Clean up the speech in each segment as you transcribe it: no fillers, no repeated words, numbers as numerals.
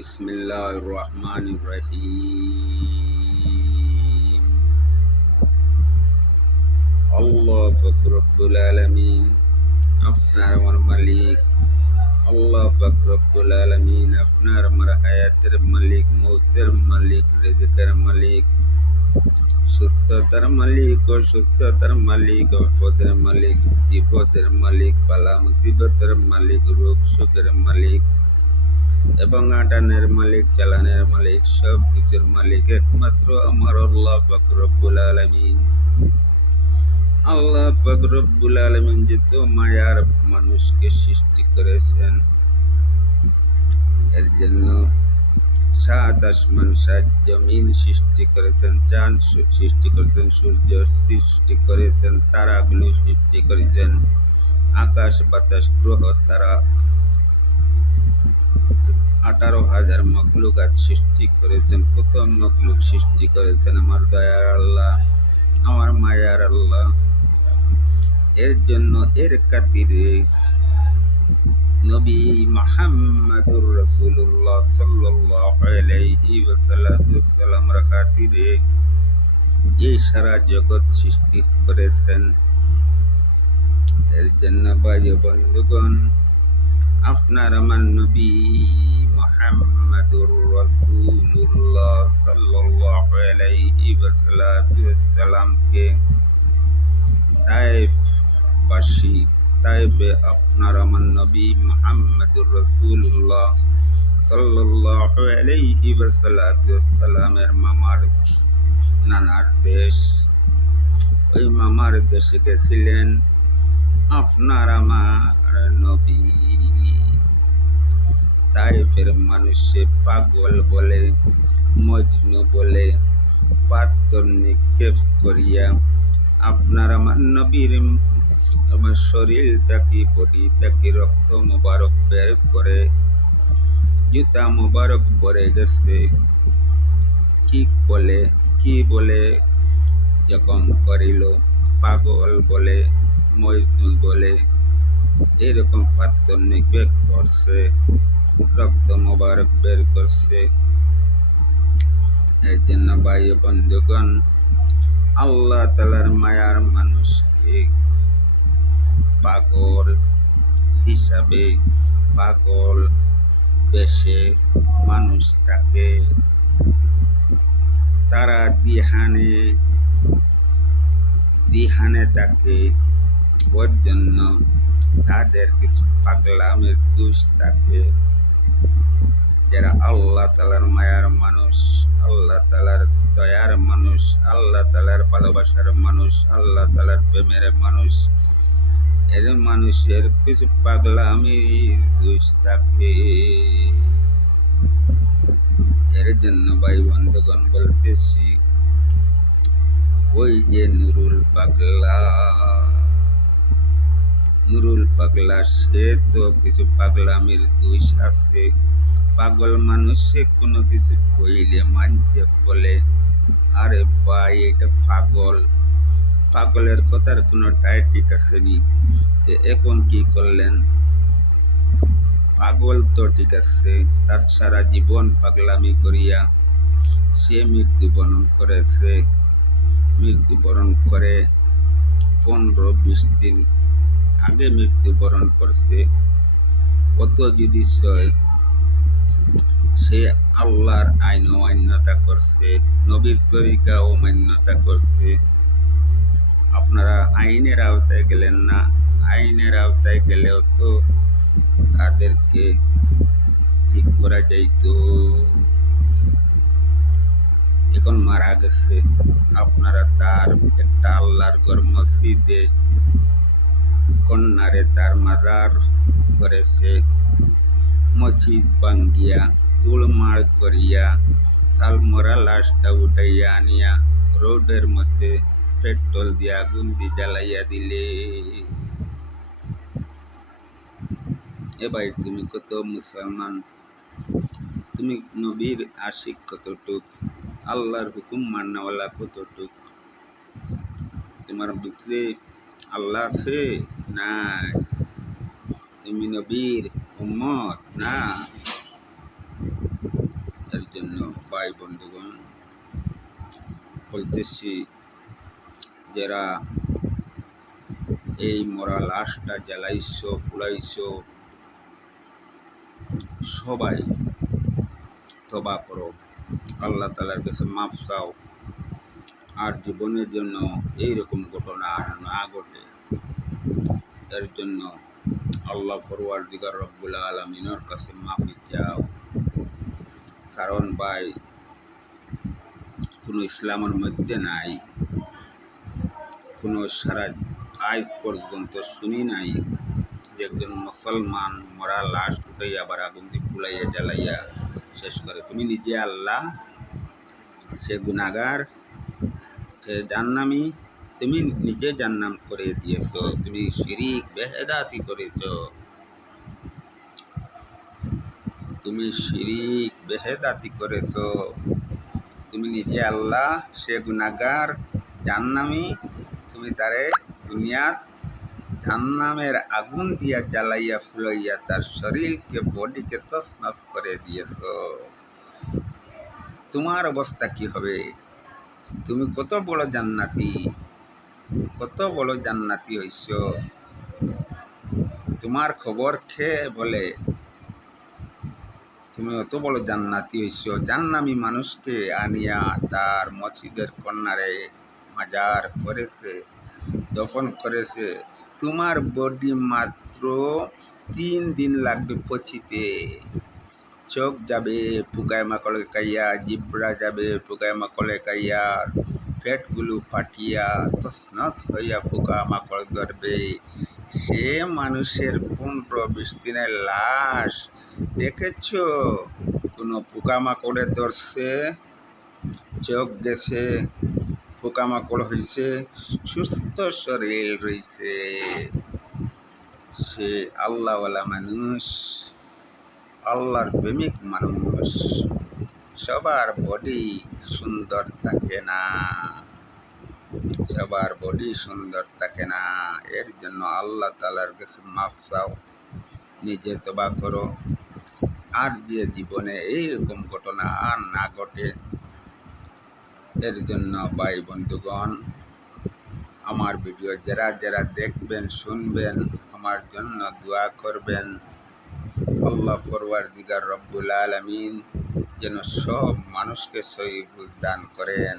Bismillahirrahmanirrahim. Allah Fakrabul Alamin. Afnar Malik. Allah Fakrabul Alamin. Afnar Hayatir Malik. Mautir Malik. Rizqir Malik. সুস্থতার মালিক ও সুস্থতার মালিক ও বিপদের মালিক, বিপদের মালিক, বালা মুসিবতের মালিক, রোগ সুখের মালিক এবং আটানের মালিক, চালানের মালিক, সব কিছুর মালিক একমাত্র আমার আল্লাহ পাক রব্বুল আলামিন। আল্লাহ পাক রব্বুল আলামিন যেহেতু মায়ার মানুষকে সৃষ্টি করেছেন, এর জন্য সাত আসমান, সাত জমিন সৃষ্টি করেছেন, চাঁদ সৃষ্টি করেছেন, সূর্য সৃষ্টি করেছেন, তারাগুলো সৃষ্টি করেছেন, আকাশ বাতাস গ্রহ তারা 18,000 মখলুকাত সৃষ্টি করেছেন। কত মখলুক সৃষ্টি করেছেন আমার দয়ার আল্লাহ, আমার মায়ার আল্লাহ। এর জন্য এর খাতিরে নবী মুহাম্মদুর রাসূলুল্লাহ সাল্লাল্লাহু আলাইহি ওয়াসাল্লামের খাতিরে এই সারা জগৎ সৃষ্টি করেছেন। এর জন্য ভাই বন্ধুগণ, আপনার আমার নবী মুহাম্মদুর রাসূলুল্লাহ সাল্লাল্লাহু আলাইহি ওয়াসাল্লামকে তায়েফবাসী, তায়েফে আপনার আমার নবী মুহাম্মদুর রাসূলুল্লাহ সাল্লাল্লাহু আলাইহি ওয়াসাল্লামের মামার নানার দেশ, ওই মামার দেশে গেছিলেন আপনার আমার নবী। তায়েফের মানুষে পাগল বলে, মজনু বলে, পাথর নিক্ষেপ করিয়া আপনার আমার নবীর আমার শরীর থেকে, বডি থেকে রক্ত মোবারক বের করে, জুতা মোবারক ভরে গেছে। কি বলে যখন করিল, পাগল বলে, মজনু বলে, এরকম পাথর নিক্ষেপ করছে, রক্ত মোবারক বের করছে। এর জন্য ভাই বন্ধুগণ, আল্লাহ তাআলার মায়ার মানুষকে পাগল হিসাবে, পাগল বেশে মানুষ তাকে, তারা দিহানে তাকে, ওর জন্য তাদের কিছু পাগলামের দোষ থাকে। যারা আল্লাহ তাআলার মায়ার মানুষ, আল্লাহ তাআলার দয়ার মানুষ, আল্লাহ তাআলার ভালোবাসার মানুষ, আল্লাহ তাআলার প্রেমের মানুষ, এর মানুষের কিছু পাগলামির দোষ থাকে। এর জন্য ভাই বন্ধুগণ বলতেছি, ওই যে নুরুল পাগলা সে তো কিছু পাগলামির দোষ আছে। পাগল মানুষে কোনো কিছু কইলে মানছে, বলে আরে ভাই এটা পাগল, পাগলের কথার কোনো ঠিক আছে নি, এখন কি করলেন? পাগল তো ঠিক আছে, তার সারা জীবন পাগলামি করিয়া সে মৃত্যুবরণ করেছে। মৃত্যুবরণ করে 15-20 দিন আগে মৃত্যুবরণ করছে। কত যদি সে আল্লাহর আইন অমান্যতা করছে, নবীর তরিকা অমান্যতা করছে। আপনারা আইনের আওতায় গেলেন না, আইনের আওতায় গেলেও তো তাদেরকে ঠিক করা যাইত। এখন মারা গেছে, আপনারা তার একটা আল্লাহর ঘর মসজিদে কন্যারে তার মাজার করেছে, মসজিদ ভাঙ্গিয়া তুলমার করিয়া তাল মরা লাশটা উঠাইয়া আনিয়া রোডের মধ্যে পেট্রোল দিয়া আগুন দিয়ে জ্বালাইয়া দিলে। এ ভাই তুমি কত মুসলমান, তুমি নবীর আশিক কতটুক, আল্লাহর হুকুম মান্নাওয়ালা কতটুক? তোমার ভিতরে আল্লাহ আছে? নাই। তুমি নবীর উম্মত না। ভাই বন্ধুগণ, বলতেছি যারা এই মরা লাশটা জ্বালাইছো পুড়াইছো, সবাই তবা করো, আল্লাহ তাআলার কাছে মাফ চাও, আর জীবনের জন্য এইরকম ঘটনা না ঘটে। এর জন্য আল্লাহ পরওয়ারদিগার রব্বুল আলামিনের কাছে মাফি চাও। কারণ ভাই, কোনো ইসলামের মধ্যে নাই, কোনো সারা আজ পর্যন্ত শুনি নাই যে একজন মুসলমান মরা লাশ উঠাই আবার আগুন দিয়ে পুড়াইয়া জ্বালাইয়া শেষ করে। তুমি নিজে আল্লাহ, সে গুনাহগার, সে জাহান্নামী, তুমি নিজে জাহান্নাম করে দিয়েছ। তুমি শিরিক বেহেদাতি করেছ, তুমি শিরিক বেহেদাতি করেছ। তুমি নিজে আল্লাহ, সে গুনাহগার, জাহান্নামী, তুমি তারে দুনিয়াত জাহান্নামের আগুন দিয়া জ্বালাইয়া ফুলাইয়া তার শরীরকে বডিকে তছনছ করে দিয়েছ। তোমার অবস্থা কি হবে? তুমি কত বড় জান্নাতি, কত বড় জান্নাতি হইছ। তোমার খবর খেয়ে বলে তুমি অত বড় জান্নাতি হইছ। জাহান্নামী মানুষকে আনিয়া তার মসজিদের কর্নারে মাজার করেছে, দফন করেছে। তোমার বডি মাত্র 3 দিন লাগবে পচিতে। চোখ যাবে পোকায় মাকড়ে খাইয়া, জিব্রা যাবে পোকায় মাকড়ে খাইয়া, পেটগুলো ফাটিয়া তছনছ হইয়া পোকা মাকড় ধরবে। সে মানুষের 15-20 দিনের লাশ দেখেছ? কোনো পোকামাকড়ে ধরছে, চোখ গেছে, পোকামাকড় হয়েছে, সুস্থ শরীর রয়েছে। সে আল্লাহওয়ালা মানুষ, আল্লাহর প্রেমিক মানুষ। সবার বডি সুন্দর থাকে না, সবার বডি সুন্দর থাকে না। এর জন্য আল্লাহ তাআলার কাছে মাফ চাও, নিজে তওবা করো, আর যে জীবনে এইরকম ঘটনা আর না ঘটে। এর জন্য ভাই বন্ধুগণ, আমার ভিডিও যারা যারা দেখবেন শুনবেন, আমার জন্য দোয়া করবেন। আল্লাহ পরওয়ারদিগার রব্বুল আলামিন যেন সব মানুষকে সহিবুল দান করেন।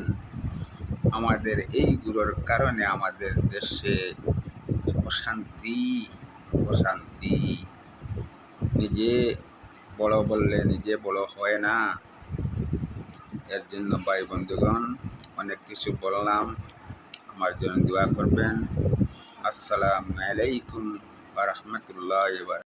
আমাদের এইগুলোর কারণে আমাদের দেশে অশান্তি অশান্তি। নিজে বড় বললে নিজে বড় হয় না। এর জন্য ভাই বন্ধুগণ, অনেক কিছু বললাম, আমার জন্য দোয়া করবেন। আসসালামু আলাইকুম ওয়া রাহমাতুল্লাহি ওয়া বারাকাতুহু।